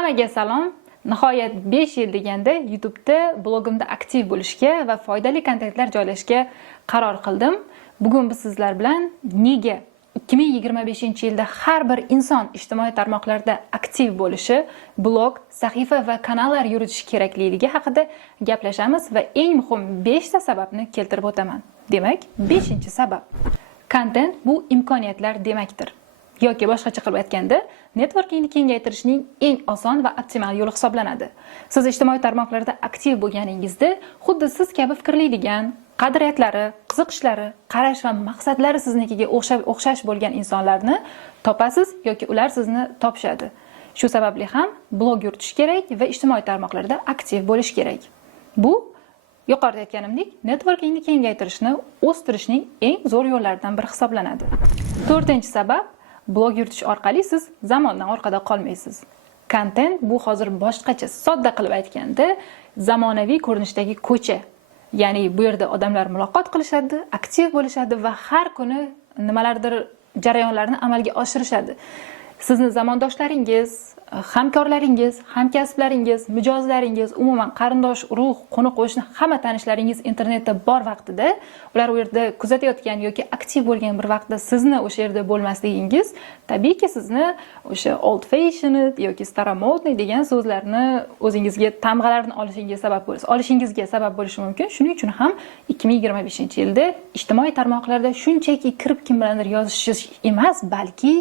Hammaga salom. Nihoyat 5 yil deganda YouTube'da blogimda aktiv bo'lishga va foydali kontentlar joylashga qaror qildim. Bugun biz sizlar bilan nega 2025-yilda har bir inson ijtimoiy tarmoqlarda aktiv bo'lishi, blog, sahifa va kanallar yuritishi kerakligi haqida gaplashamiz va eng muhim 5 ta sababni keltirib o'taman. Demak, 5-sabab. Kontent bu imkoniyatlar demakdir. Yoki boshqacha qilib aytganda, networkingni kengaytirishning eng oson va optimal yo'li hisoblanadi. Siz ijtimoiy tarmoqlarda aktiv bo'lganingizda, xuddi siz kabi fikrlaydigan, qadriyatlari, qiziqishlari, qarash va maqsadlari siznikiga o'xshash bo'lgan insonlarni topasiz yoki ular sizni topishadi. Shu sababli ham blog yuritish kerak va ijtimoiy tarmoqlarda aktiv bo'lish kerak. Bu yuqorida aytganimdek, networkingni kengaytirishni, o'stirishning eng zo'r yo'llaridan biri hisoblanadi. 4-sabab, blog yuritish orqali siz zamondan orqada qolmaysiz. Kontent bu hozir boshqacha, sodda qilib aytganda, zamonaviy ko'rinishdagi ko'cha. Ya'ni bu yerda odamlar muloqot qilishadi, aktiv bo'lishadi va har kuni nimalardir jarayonlarni amalga oshirishadi. Sizni zamondoshlaringiz, hamkorlaringiz, hamkasblaringiz, mijozlaringiz, umuman qarindosh, urug', qo'ni-qo'shni hamma tanishlaringiz internetda bor vaqtida, ular u yerda kuzatayotgan yoki aktiv bo'lgan bir vaqtda sizni o'sha yerda bo'lmasligingiz, tabiiyki sizni o'sha old fashioned yoki staromodniy degan so'zlarni o'zingizga tamg'alarni olishingizga sabab bo'lishi mumkin. Shuning uchun ham 2025-yilda ijtimoiy tarmoqlarda shunchaki kirib kim bilandir yozishish emas, balki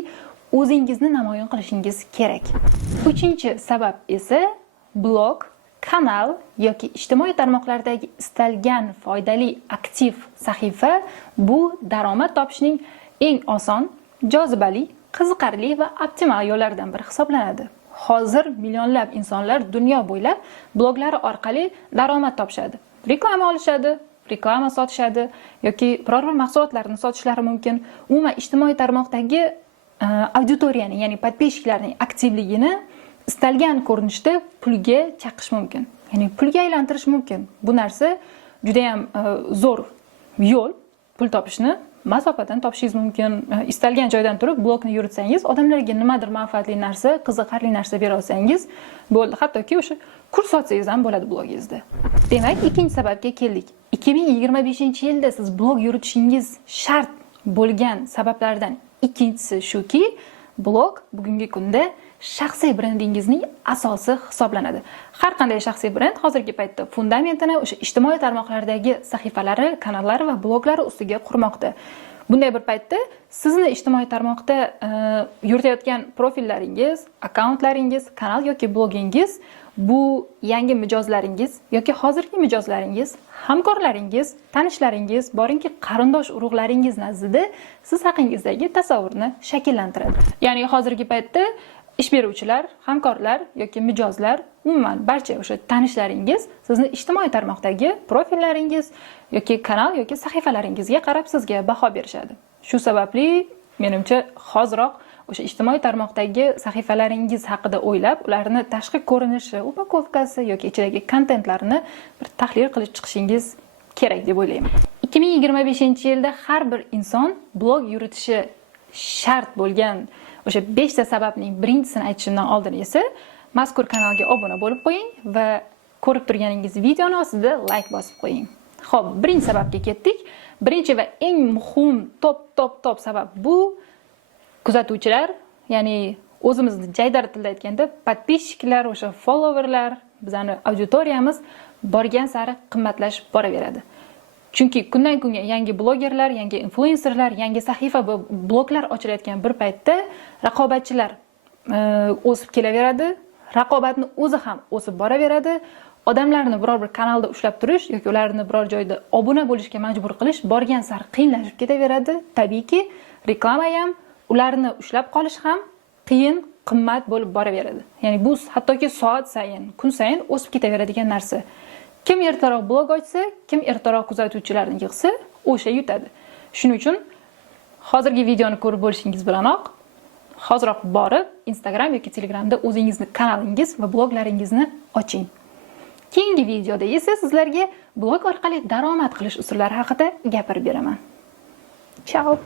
o'zingizni namoyon qilishingiz kerak. 3-sabab esa blog, kanal yoki ijtimoiy tarmoqlardagi istalgan foydali aktiv sahifa bu daromad topishning eng oson, jozibali, qiziqarli va optimal yo'llaridan biri hisoblanadi. Hozir millionlab insonlar dunyo bo'ylab bloglari orqali daromad topishadi. Reklama olishadi, reklama sotishadi yoki biror bir mahsulotlarni sotishlari mumkin. Umuman ijtimoiy tarmoqdagi auditoriyaning, ya'ni podpishchiklarning aktivligini istalgan ko'rinishda pulga chaqish mumkin. Ya'ni pulga aylantirish mumkin. Bu narsa juda ham zo'r yo'l pul topishni masofadan topishingiz mumkin. Istalgan joydan turib blogni yuritsangiz, odamlarga nimadir manfaatli narsa, qiziqarli narsa bera olsangiz, bo'ldi. Hattoki o'sha kurs sotsangiz ham bo'ladi blogingizda. Demak, 2-sababga keldik. 2025-yilda siz blog yuritishingiz shart bo'lgan sabablardan ikkinchisi shuki, blog bugungi kunda shaxsiy brendingizning asosi hisoblanadi. Har qanday shaxsiy brend hozirgi paytda fundamentini o'sha ijtimoiy tarmoqlardagi sahifalari, kanallari va bloglari ustiga qurmoqda. Bunday bir paytda sizni ijtimoiy tarmoqda yuritayotgan profillaringiz, akkauntlaringiz, kanal yoki blogingiz bu yangi mijozlaringiz yoki hozirgi mijozlaringiz, hamkorlaringiz, tanishlaringiz, boringki qarindosh urug'laringiz nazdida siz haqingizdagi tasavvurni shakllantiradi. Ya'ni hozirgi paytda ish beruvchilar, hamkorlar yoki mijozlar, umuman barcha o'sha tanishlaringiz sizni ijtimoiy tarmoqdagi profillaringiz yoki kanal yoki sahifalaringizga qarab sizga baho berishadi. Shu sababli menimcha hoziroq o'sha ijtimoiy tarmoqdagi sahifalaringiz haqida o'ylab, ularni tashqi ko'rinishi, upakovkasi yoki ichidagi kontentlarini bir tahlil qilib chiqishingiz kerak deb o'ylayman. 2025-yilda har bir inson blog yuritishi shart bo'lgan o'sha 5 ta sababning birinchisini aytishimdan oldin esa mazkur kanalga obuna bo'lib qo'ying va ko'rib turganingiz videoni ostida like bosib qo'ying. Xo'p, birinchi sababga ketdik. Birinchi va eng muhim top sabab bu kuzatuvchilar, ya'ni o'zimizni jaydar tilda aytganda podpishchiklar, o'sha followerlar, bizning auditoriyamiz borgan sari qimmatlashib boraveradi. Chunki kundan kunga yangi blogerlar, yangi influencerlar, yangi sahifa va bloglar ochilayotgan bir paytda raqobatchilar o'sib kelaveradi. Raqobatni o'zi ham o'sib boraveradi. Odamlarni biror bir kanalda ushlab turish yoki ularni biror joyda obuna bo'lishga majbur qilish borgan sari qiyinlashib ketaveradi. Tabiiyki, reklama ham, ularni ushlab qolish ham qiyin, qimmat bo'lib boraveradi. Ya'ni bu hattoki soat sayin, kun sayin o'sib ketaveradigan narsa. Kim ertaroq blog ochsa, kim ertaroq kuzatuvchilarni yig'sa, o'sha yutadi. Shuning uchun hozirgi videoni ko'rib bo'lishingiz bilanoq hoziroq borib Instagram yoki Telegramda o'zingizni kanalingiz va bloglaringizni oching. Keyingi videoda esa sizlarga blog orqali daromad qilish usullari haqida gapirib beraman. Ciao.